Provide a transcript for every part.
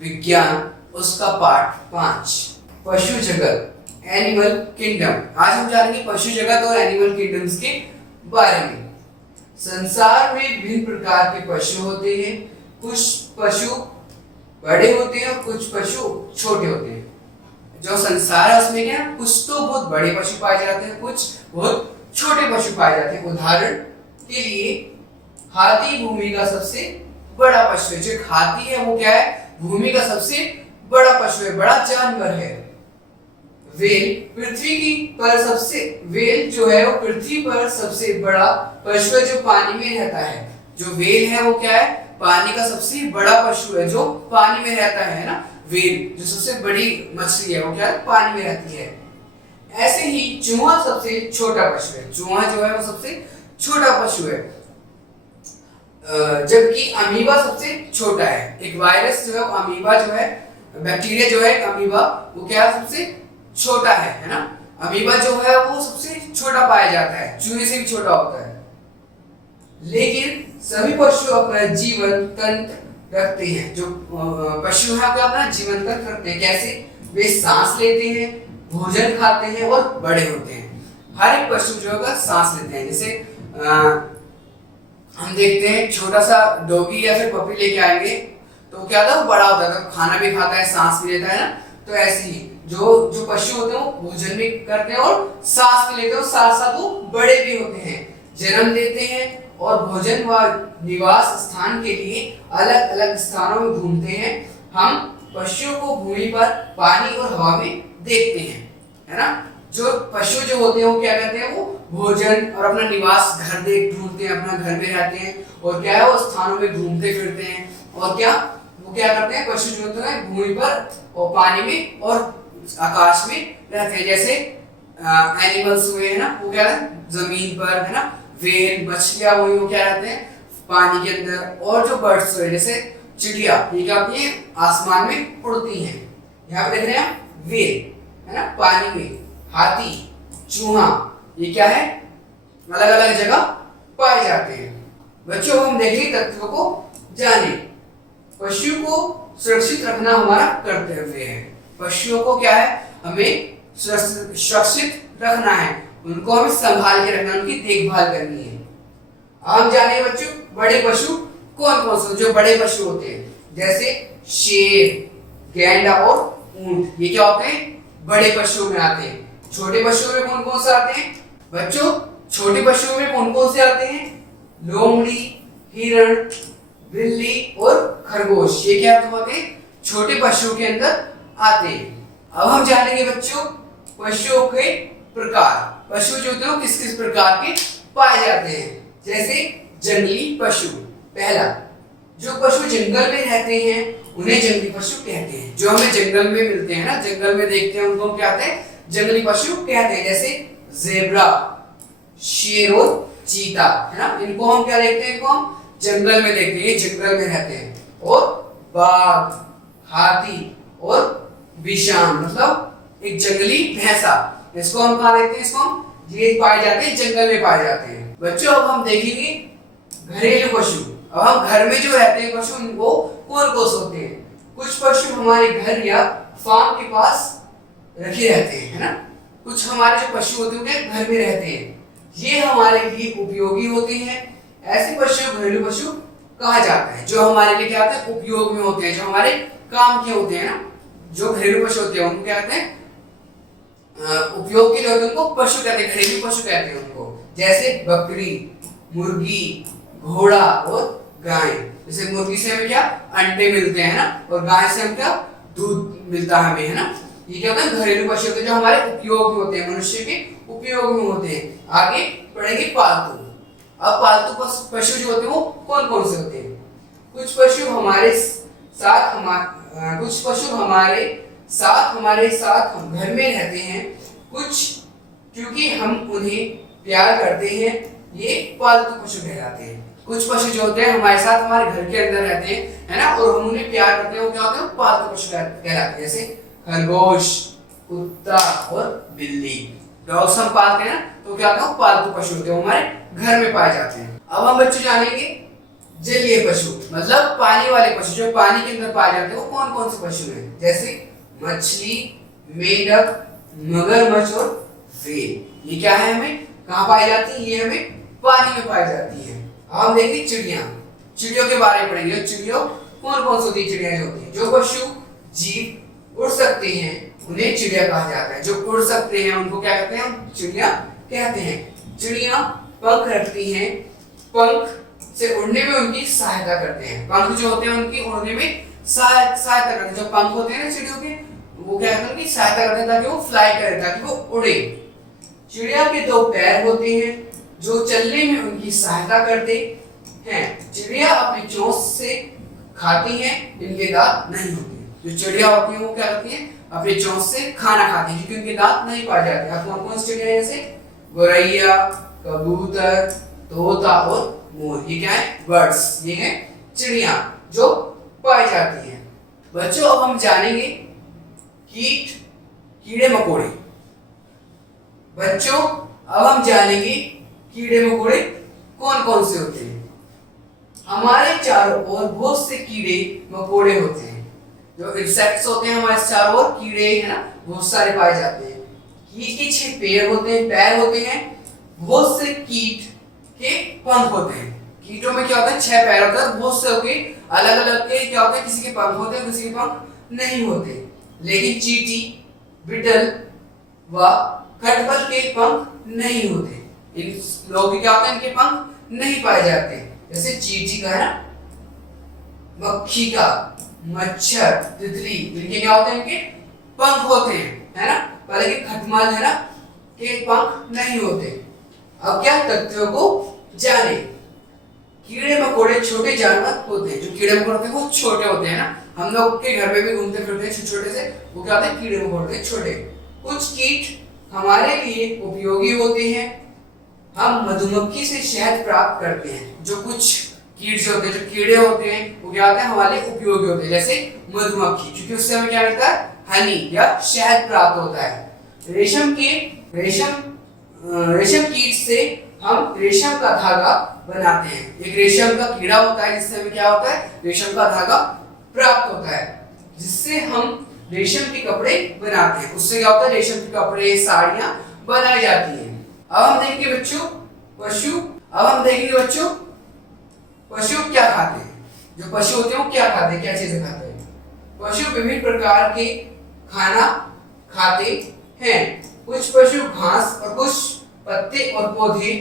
विज्ञान उसका पाठ 5 पशु जगत एनिमल किंगडम। आज हम जानेंगे पशु जगत और एनिमल किंगडम्स के बारे में। संसार में विभिन्न प्रकार के पशु होते हैं। कुछ पशु बड़े होते हैं और कुछ पशु छोटे होते हैं। जो संसार है उसमें क्या कुछ तो बहुत बड़े पशु पाए जाते हैं, कुछ बहुत छोटे पशु पाए जाते हैं। उदाहरण के लिए हाथी भूमि का सबसे बड़ा पशु है। जो हाथी है वो क्या है, भूमि का सबसे बड़ा पशु है, बड़ा जानवर है। वेल जो है वो पृथ्वी पर सबसे बड़ा पशु है जो पानी में रहता है। जो वेल है वो क्या है, पानी का सबसे बड़ा पशु है जो पानी में रहता है ना। वेल जो सबसे बड़ी मछली है वो क्या है, पानी में रहती है। ऐसे ही चूहा सबसे छोटा पशु है। चूहा जो है वो सबसे छोटा पशु है, जबकि अमीबा सबसे छोटा है। एक वायरस जो है अमीबा जो है, बैक्टीरिया जो है अमीबा, वो क्या सबसे छोटा है ना। अमीबा जो है वो सबसे छोटा पाया जाता है, चूहे से भी छोटा होता है। लेकिन सभी पशु अपना जीवन तंत्र रखते हैं। जो पशु है वो अपना जीवन तंत्र रखते हैं। कैसे? वे सांस लेते हैं, भोजन खाते हैं और बड़े होते हैं। हर एक पशु जो है सांस लेते हैं। जैसे हम देखते हैं छोटा सा डॉगी या फिर पपी लेके आएंगे तो क्या था, वो बड़ा होता है, तो खाना भी खाता है, सांस भी लेता है ना। तो ऐसे ही जो पशु होते हैं वो भोजन भी करते हैं और सांस भी लेते हैं और साथ साथ वो बड़े भी होते हैं, जन्म लेते हैं और भोजन व निवास स्थान के लिए अलग अलग स्थानों में घूमते हैं। हम पशुओं को भूमि पर, पानी और हवा में देखते हैं, है ना। जो पशु जो होते हैं वो क्या करते हैं, वो भोजन और अपना निवास घर ढूंढते हैं, अपना घर में रहते हैं और क्या है वो स्थानों में घूमते फिरते हैं। और वो क्या करते हैं, पशु जो होते हैं भूमि पर और पानी में और आकाश में रहते हैं। जैसे एनिमल्स हुए है ना, वो क्या है जमीन पर, है ना। वेल मछलियां हुई वो क्या रहते हैं पानी के अंदर। और जो बर्ड्स हुए जैसे चिड़िया, ये क्या होती है आसमान में उड़ती हैं। यहाँ पे देख रहे हैं वेल, है ना, पानी में। हाथी, चूहा, ये क्या है अलग अलग जगह पाए जाते हैं। बच्चों हम देखें तथ्यों को जाने। पशु को सुरक्षित रखना हमारा कर्तव्य है। पशुओं को क्या है, हमें सुरक्षित रखना है, उनको हमें संभाल के रखना, उनकी देखभाल करनी है। आप जाने बच्चों बड़े पशु कौन कौन से, जो बड़े पशु होते हैं जैसे शेर, गैंडा और ऊंट, ये क्या होते हैं बड़े पशुओं में आते हैं। छोटे पशुओं में कौन कौन से आते हैं बच्चों? छोटे पशुओं में कौन कौन से आते हैं? लोमड़ी, हिरण, बिल्ली और खरगोश, ये क्या होते हैं छोटे पशुओं के अंदर आते हैं। अब हम जानेंगे बच्चों पशुओं के प्रकार। पशु जो होते हैं किस किस प्रकार के पाए जाते हैं। जैसे जंगली पशु, पहला जो पशु जंगल में रहते हैं उन्हें जंगली पशु कहते हैं। जो हमें जंगल में मिलते हैं ना, जंगल में देखते हैं, उनको क्या कहते हैं जंगली पशु कहते हैं। जैसे जेब्रा, शेर और चीता, है ना, इनको हम क्या देखते हैं, इनको हम जंगल में देखते हैं, जंगल में रहते हैं। और बाघ, हाथी और बिशान, मतलब एक जंगली भैंसा, इसको हम कहाँ देखते हैं, इसको हम ये पाए जाते हैं जंगल में पाए जाते हैं। बच्चों अब हम देखेंगे घरेलू पशु। अब हम घर में जो रहते हैं पशु, वो कौन कौन से होते हैं। कुछ पशु हमारे घर या फार्म के पास रखे रहते हैं, है ना। कुछ हमारे जो पशु होते हैं घर में रहते हैं, ये हमारे लिए उपयोगी होते हैं। ऐसे पशु घरेलू पशु कहा जाता है जो हमारे लिए क्या होता है उपयोग में होते हैं, जो हमारे काम के होते हैं ना। जो घरेलू पशु होते हैं उनको क्या कहते हैं उपयोग के लिए होते हैं, उनको पशु कहते हैं, घरेलू पशु कहते हैं उनको। जैसे बकरी, मुर्गी, घोड़ा और गाय। जैसे मुर्गी से हमें क्या अंडे मिलते हैं ना, और गाय से हम क्या दूध मिलता है हमें, है ना। ये क्या होता है घरेलू पशु होते हैं जो हमारे उपयोग में होते हैं, मनुष्य के उपयोग में होते हैं। आगे पढ़ेंगे पालतू। अब पालतू पशु जो होते हैं वो कौन कौन से होते हैं। कुछ पशु हमारे साथ हम घर में रहते हैं। कुछ क्योंकि हम उन्हें प्यार करते हैं, ये पालतू पशु कहलाते हैं। कुछ पशु जो होते हैं हमारे साथ हमारे घर के अंदर रहते हैं, है ना, और हम उन्हें प्यार करते हैं, वो क्या होते हैं पालतू पशु कहलाते हैं। जैसे खरगोश, कुत्ता और बिल्ली। डॉग्स हम पालते हैं ना, तो क्या होता है पालतू पशु होते हैं, हमारे घर में पाए जाते हैं। अब हम बच्चों जानेंगे जलीय पशु मतलब पानी वाले पशु जो पानी के अंदर पाए जाते हैं, वो कौन कौन से पशु हैं? जैसे मछली, मेंढक, मगरमच्छ और व्हेल। ये क्या है, हमें कहाँ पाई जाती है? ये हमें पानी में पाई जाती है। अब हम देखिए चिड़िया, चिड़ियों के बारे में पढ़ेंगे। चिड़ियों कौन कौन सी होती है? चिड़िया होती है जो पशु जीव उड़ सकते हैं उन्हें चिड़िया कहा जाता है। जो उड़ सकते हैं उनको क्या कहते हैं? हम चिड़िया कहते हैं। चिड़िया पंख रखती हैं, पंख से उड़ने में उनकी सहायता करते हैं। पंख जो होते हैं उनकी उड़ने में सहायता करते हैं। जो पंख होते हैं ना चिड़ियों के, वो क्या करते हैं? उनकी सहायता करते हैं ताकि वो फ्लाई करे, ताकि वो उड़े। चिड़िया के 2 पैर होते हैं जो चलने में उनकी सहायता करते हैं। चिड़िया अपनी चोंच से खाती हैं, इनके दांत नहीं होते। जो चिड़िया होती है वो क्या करती है? अपनी चोंच से खाना खाती है, क्योंकि उनके दांत नहीं पाए जाते। अब कौन कौन सी चिड़िया है? जैसे गौरैया, कबूतर, तोता और मोर। ये क्या है? बर्ड्स। ये है चिड़िया जो पाई जाती हैं। बच्चों अब हम जानेंगे कीट, कीड़े मकोड़े। बच्चों अब हम जानेंगे कीड़े मकोड़े कौन कौन से होते हैं। हमारे चारों ओर बहुत से कीड़े मकोड़े होते हैं। जो इंसेक्ट्स होते हैं हमारे चारों ओर, कीड़े है ना, बहुत सारे पाए जाते हैं। कीट के 6 पैर होते हैं। बहुत से कीट के पंख होते हैं। कीटों में क्या होता है? 6 पैर होता है। बहुत से होके अलग अलग के क्या होते हैं? किसी के पंख होते हैं, किसी के पंख नहीं होते। लेकिन चींटी, बिटल व खटमल के पंख नहीं होते। इन लोगों के क्या होते हैं? इनके पंख नहीं पाए जाते। जैसे चींटी का है ना, मक्खी का, मच्छर, तितली, इनके क्या होते हैं? इनके पंख होते हैं, है ना। पहले के खटमल है ना के पंख नहीं होते। अब क्या तथ्यों को जाने। कीड़े मकोड़े छोटे जानवर होते हैं। जो कीड़े मकोड़े होते हैं वो छोटे होते हैं ना। हम लोग के घर में भी घूमते फिरते हैं छोटे छोटे से, वो क्या होते हैं? कीड़े मकोड़े छोटे। कुछ कीट हमारे लिए उपयोगी होते हैं। हम मधुमक्खी से शहद प्राप्त करते हैं। जो कुछ कीट जो होते हैं, जो कीड़े होते हैं, वो क्या होते हैं? हमारे लिए उपयोगी होते हैं। जैसे मधुमक्खी, क्योंकि उससे हमें क्या मिलता है? हनी या शहद प्राप्त होता है। रेशम कीट से हम रेशम का धागा बनाते हैं। एक रेशम का कीड़ा होता है जिससे हमें क्या होता है? रेशम का धागा प्राप्त होता है, जिससे हम रेशम के कपड़े बनाते हैं। उससे क्या होता है? रेशम के कपड़े, साड़ियां बनाई जाती हैं। अब हम देखेंगे बच्चों पशु क्या खाते हैं। जो पशु होते हैं वो क्या खाते हैं? क्या चीजें खाते हैं? पशु विभिन्न प्रकार के खाना खाते हैं। कुछ पशु घास और कुछ पत्ते और पौधे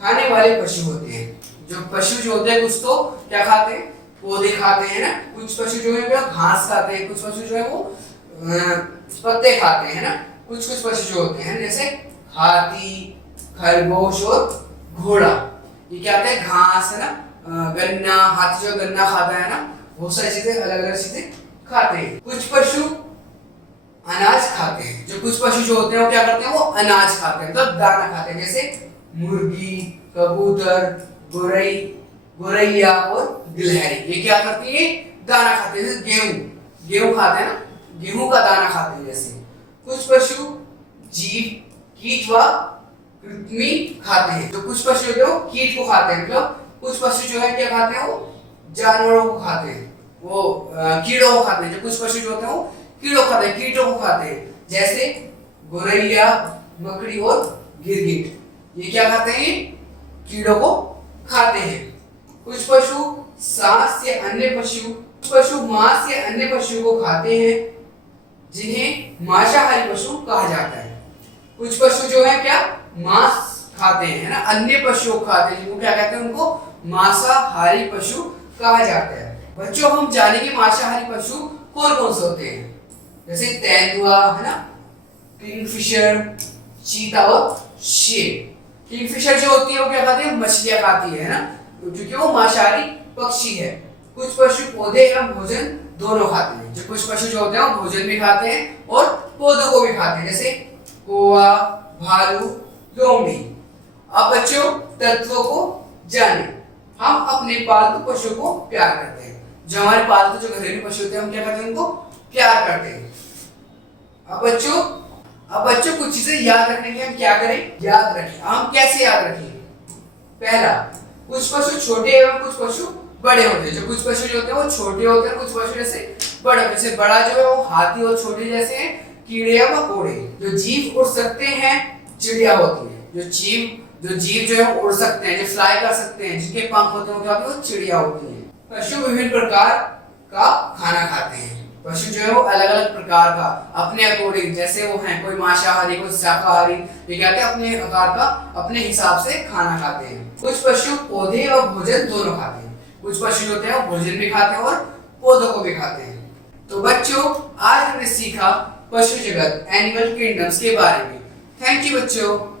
खाने वाले पशु होते हैं। जो पशु जो होते हैं कुछ तो क्या खाते हैं? पौधे खाते हैं ना। कुछ पशु जो है वो घास खाते हैं, कुछ पशु जो है वो पत्ते खाते हैं ना। कुछ पशु जो होते हैं जैसे हाथी, खरगोश और घोड़ा, ये क्या होता है? घास है ना, गन्ना, हाथी जो गन्ना खाता है ना, बहुत सारी चीजें, अलग अलग चीजें खाते हैं। कुछ पशु अनाज खाते हैं। जो कुछ पशु जो होते हैं वो क्या करते हैं? वो अनाज खाते हैं, मतलब दाना खाते हैं। जैसे मुर्गी, कबूतर, गौरैया और गिलहरी, ये क्या करती है? दाना खाते हैं। जैसे गेहूं खाते हैं ना, गेहूं का दाना खाते हैं। जैसे कुछ पशु जीव, कीट व कृमि खाते हैं। जो कुछ पशु होते हैं वो कीट को खाते हैं, मतलब कुछ पशु जो है क्या खाते हैं? वो जानवरों को खाते हैं, वो कीड़ों को खाते हैं। जो कुछ पशु जो होते हैं वो कीड़ों खाते हैं, कीटों को खाते हैं। जैसे गौरैया, मकड़ी और गिरगिट, ये क्या खाते हैं? कीड़ों को खाते हैं। कुछ पशु सांस या अन्य पशु को खाते हैं, जिन्हें मांसाहारी पशु कहा जाता है। कुछ पशु जो है क्या? मांस खाते हैं ना, अन्य पशु खाते हैं, जिनको क्या कहते हैं? उनको मांसाहारी पशु कहा जाता है। बच्चों हम जानेंगे मांसाहारी पशु कौन कौन से होते हैं। जैसे तेंदुआ है ना, किंगफिशर, चीता और शेर। किंगफिशर जो होती है वो क्या खाती है? मछलियां खाती है ना, क्योंकि वो मांसाहारी पक्षी है। कुछ पशु पौधे एवं भोजन दोनों खाते हैं। जो कुछ पशु जो होते हैं वो भोजन भी खाते हैं और पौधों को भी खाते हैं, जैसे कौवा, भालू, लोमड़ी। अब बच्चों तत्वों को जाने। हम अपने पालतू पशु को प्यार करते हैं। जो हमारे पालतू जो घरेलू पशु होते हैं हम क्या करते हैं? उनको प्यार करते हैं। अब बच्चों कुछ चीजें याद रखने के हम क्या करें? याद रखें। हम कैसे याद रखें? पहला, कुछ पशु छोटे एवं कुछ पशु बड़े होते हैं। जो कुछ पशु जो होते हैं वो छोटे होते हैं, कुछ पशु जैसे बड़े, जैसे बड़ा जो है वो हाथी और छोटे जैसे हैं कीड़े या मकोड़े। जो जीव उड़ सकते हैं चिड़िया होती है। जो जीव जो है उड़ सकते हैं, जो फ्लाई कर सकते हैं, जिनके पंख होते हैं वो चिड़िया होती है। पशु विभिन्न प्रकार का खाना खाते हैं। पशु जो है वो अलग अलग प्रकार का अपने अकॉर्डिंग, जैसे वो हैं कोई मांसाहारी कोई शाकाहारी, ये कहते हैं अपने आकार का अपने हिसाब से खाना खाते हैं। कुछ पशु पौधे और भोजन दोनों खाते हैं। कुछ पशु होते हैं वो भोजन भी खाते हैं और पौधों को भी खाते हैं। तो बच्चों, आज हमने सीखा पशु जगत, एनिमल किंगडम्स के बारे में। थैंक यू बच्चों।